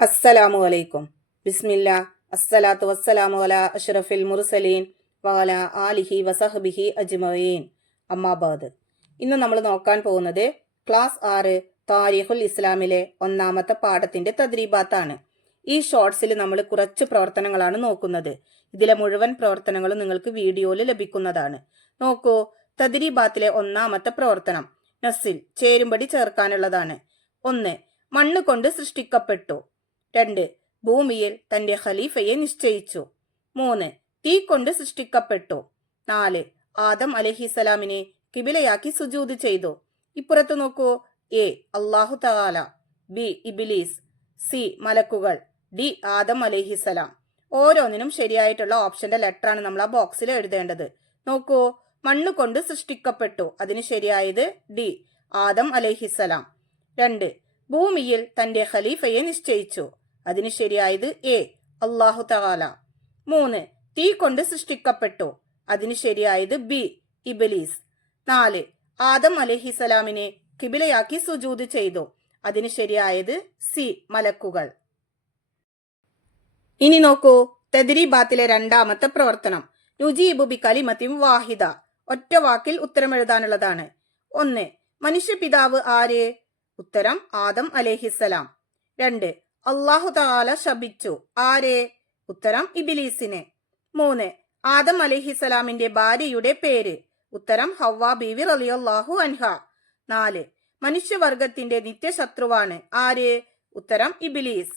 അസ്സലാമു അലൈക്കും. ബിസ്മില്ല. അസ്സലാത്തു വസ്സലാമു അലാ അഷ്റഫിൽ മുർസലീൻ വഅല ആലിഹി വസഹ്ബിഹി അജ്മഈൻ. അമ്മാബാദ്. ഇന്ന് നമ്മൾ നോക്കാൻ പോകുന്നത് ക്ലാസ് 6 താരിഖുൽ ഇസ്ലാമിലെ ഒന്നാമത്തെ പാഠത്തിന്റെ തദ്രീബാത്താണ്. ഈ ഷോർട്സിൽ നമ്മൾ കുറച്ച് പ്രവർത്തനങ്ങളാണ് നോക്കുന്നത്. ഇതിലെ മുഴുവൻ പ്രവർത്തനങ്ങളും നിങ്ങൾക്ക് വീഡിയോയിൽ ലഭിക്കുന്നതാണ്. നോക്കൂ, തദ്രീബാത്തിലെ ഒന്നാമത്തെ പ്രവർത്തനം നസ്സിൽ ചേരുംപടി ചേർക്കാനുള്ളതാണ്. 1. മണ്ണ് കൊണ്ട് സൃഷ്ടിക്കപ്പെട്ടു. 2. ഭൂമിയിൽ തന്റെ ഖലീഫയെ നിശ്ചയിച്ചു. 3. തീ കൊണ്ട് സൃഷ്ടിക്കപ്പെട്ടു. 4. ആദം അലൈഹിസ്സലാമിനെ കിബിലയാക്കി സുജൂദ് ചെയ്തു. ഇപ്പുറത്ത് നോക്കൂ. എ. അല്ലാഹു തആല, ബി. ഇബ്ലീസ്, സി. മലക്കുകൾ, ഡി. ആദം അലൈഹിസ്സലാം. ഓരോന്നിനും ശരിയായിട്ടുള്ള ഓപ്ഷന്റെ ലെറ്ററാണ് നമ്മൾ ആ ബോക്സിൽ എഴുതേണ്ടത്. നോക്കൂ, മണ്ണ് കൊണ്ട് സൃഷ്ടിക്കപ്പെട്ടു, അതിന് ശരിയായത് ഡി. ആദം അലൈഹിസ്സലാം. 2. ഭൂമിയിൽ തന്റെ ഖലീഫയെ നിശ്ചയിച്ചു, അതിന് ശരിയായത് എ. അല്ലാഹു തആല. 3. തീ കൊണ്ട് സൃഷ്ടിക്കപ്പെട്ടു, അതിന് ശരിയായത് ബി. ഇബ്ലീസ്. 4. ആദം അലൈഹിസ്സലാമിനെ കിബിലയാക്കി സുജൂദ് ചെയ്തു, അതിന് ശരിയായത് സി. മലക്കുകൾ. ഇനി നോക്കൂ, തദ്രീബാത്തിലെ രണ്ടാമത്തെ പ്രവർത്തനം നുജീബു ബി കലിമത്തിൻ വാഹിദ, ഒറ്റ വാക്കിൽ ഉത്തരം എഴുതാനുള്ളതാണ്. 1. മനുഷ്യപിതാവ് ആര്? ഉത്തരം ആദം അലൈഹിസ്സലാം. 2. അല്ലാഹു തആല ശപിച്ചു, ആരെ? ഉത്തരം ഇബ്ലീസിനെ. 3. ആദം അലൈഹിസ്സലാമിന്റെ ഭാര്യയുടെ പേര്? ഉത്തരം ഹവ്വ ബീവി റളിയല്ലാഹു അൻഹ. 4. മനുഷ്യവർഗത്തിന്റെ നിത്യശത്രുവാണ് ആര്? ഉത്തരം ഇബ്ലീസ്.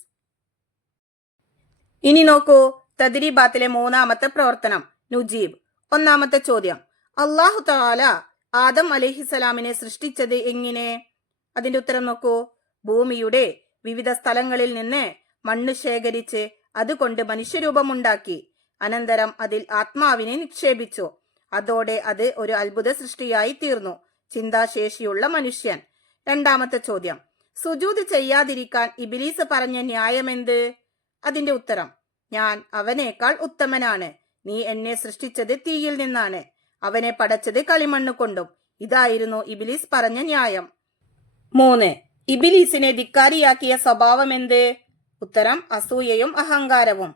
ഇനി നോക്കൂ, തദ്രീബാത്തിലെ മൂന്നാമത്തെ പ്രവർത്തനം നുജീബ്. ഒന്നാമത്തെ ചോദ്യം, അല്ലാഹു തആല ആദം അലൈഹിസ്സലാമിനെ സൃഷ്ടിച്ചത് എങ്ങനെ? അതിന്റെ ഉത്തരം നോക്കൂ. ഭൂമിയുടെ വിവിധ സ്ഥലങ്ങളിൽ നിന്ന് മണ്ണ് ശേഖരിച്ച് അതുകൊണ്ട് മനുഷ്യരൂപമുണ്ടാക്കി. അനന്തരം അതിൽ ആത്മാവിനെ നിക്ഷേപിച്ചു. അതോടെ അത് ഒരു അത്ഭുത സൃഷ്ടിയായി തീർന്നു, ചിന്താശേഷിയുള്ള മനുഷ്യൻ. രണ്ടാമത്തെ ചോദ്യം, സുജൂദ് ചെയ്യാതിരിക്കാൻ ഇബ്ലീസ് പറഞ്ഞ ന്യായമെന്ത്? അതിന്റെ ഉത്തരം, ഞാൻ അവനേക്കാൾ ഉത്തമനാണ്. നീ എന്നെ സൃഷ്ടിച്ചത് തീയിൽ നിന്നാണ്, അവനെ പടച്ചത് കളിമണ്ണ് കൊണ്ടും. ഇതായിരുന്നു ഇബ്ലീസ് പറഞ്ഞ ന്യായം. 3. ഇബ്ലീസിനെ ധിക്കാരിയാക്കിയ സ്വഭാവം എന്ത്? ഉത്തരം അസൂയയും അഹങ്കാരവും.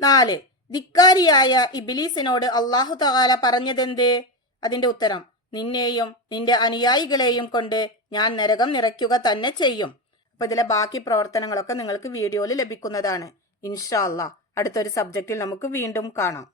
4. ധിക്കാരിയായ ഇബ്ലീസിനോട് അല്ലാഹു തആല പറഞ്ഞതെന്ത്? അതിന്റെ ഉത്തരം, നിന്നെയും നിന്റെ അനുയായികളെയും കൊണ്ട് ഞാൻ നരകം നിറയ്ക്കുക തന്നെ ചെയ്യും. അപ്പൊ ഇതിലെ ബാക്കി പ്രവർത്തനങ്ങളൊക്കെ നിങ്ങൾക്ക് വീഡിയോയിൽ ലഭിക്കുന്നതാണ്. ഇൻഷാ അല്ലാഹ് അടുത്തൊരു സബ്ജക്റ്റിൽ നമുക്ക് വീണ്ടും കാണാം.